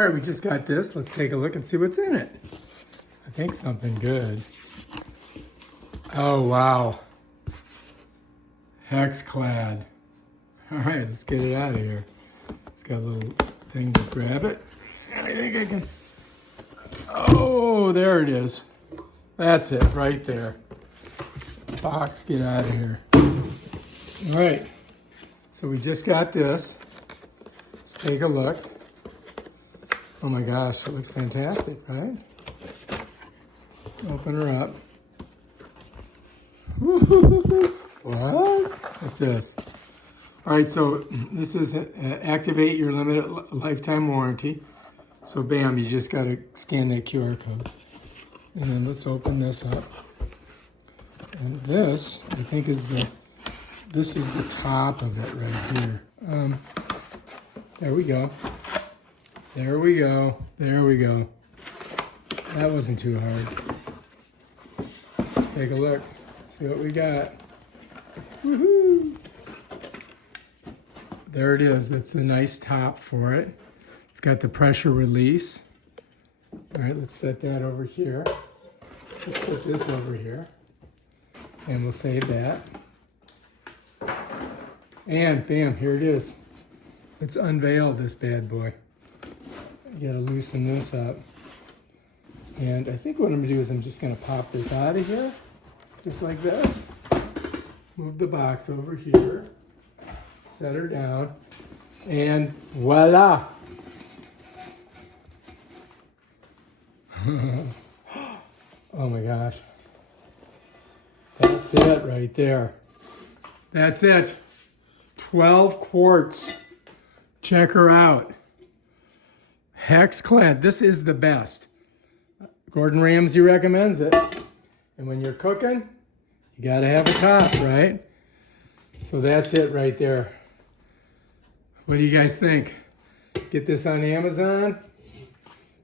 All right, we just got this. Let's take a look and see what's in it. I think something good. Oh, wow. HexClad. All right, let's get it out of here. It's got a little thing to grab it. And I think I can... Oh, there it is. That's it, right there. Box, get out of here. All right, so we just got this. Let's take a look. Oh my gosh, it looks fantastic, right? Open her up. What? What's this? All right, so this is activate your limited lifetime warranty. So bam, you just got to scan that QR code. And then let's open this up. And this, I think, is the top of it right here. There we go. There we go. There we go. That wasn't too hard. Take a look. See what we got. Woohoo! There it is. That's the nice top for it. It's got the pressure release. All right, let's set that over here. Let's put this over here. And we'll save that. And bam, here it is. Let's unveil this bad boy. You gotta loosen this up. And I think what I'm gonna do is I'm just gonna pop this out of here, just like this. Move the box over here, set her down, and voila! Oh my gosh. That's it right there. That's it. 12 quarts. Check her out. HexClad. This is the best. Gordon Ramsay recommends it. And when you're cooking, you gotta have a top, right? So that's it right there. What do you guys think? Get this on Amazon.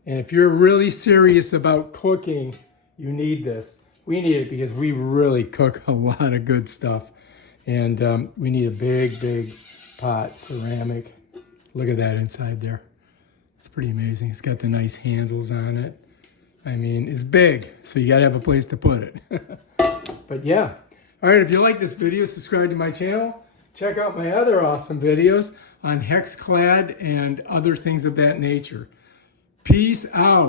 And if you're really serious about cooking, you need this. We need it because we really cook a lot of good stuff. And we need a big, big pot, ceramic. Look at that inside there. It's pretty amazing. It's got the nice handles on it. I mean, it's big, so you gotta have a place to put it. But yeah. All right, if you like this video, subscribe to my channel. Check out my other awesome videos on HexClad and other things of that nature. Peace out.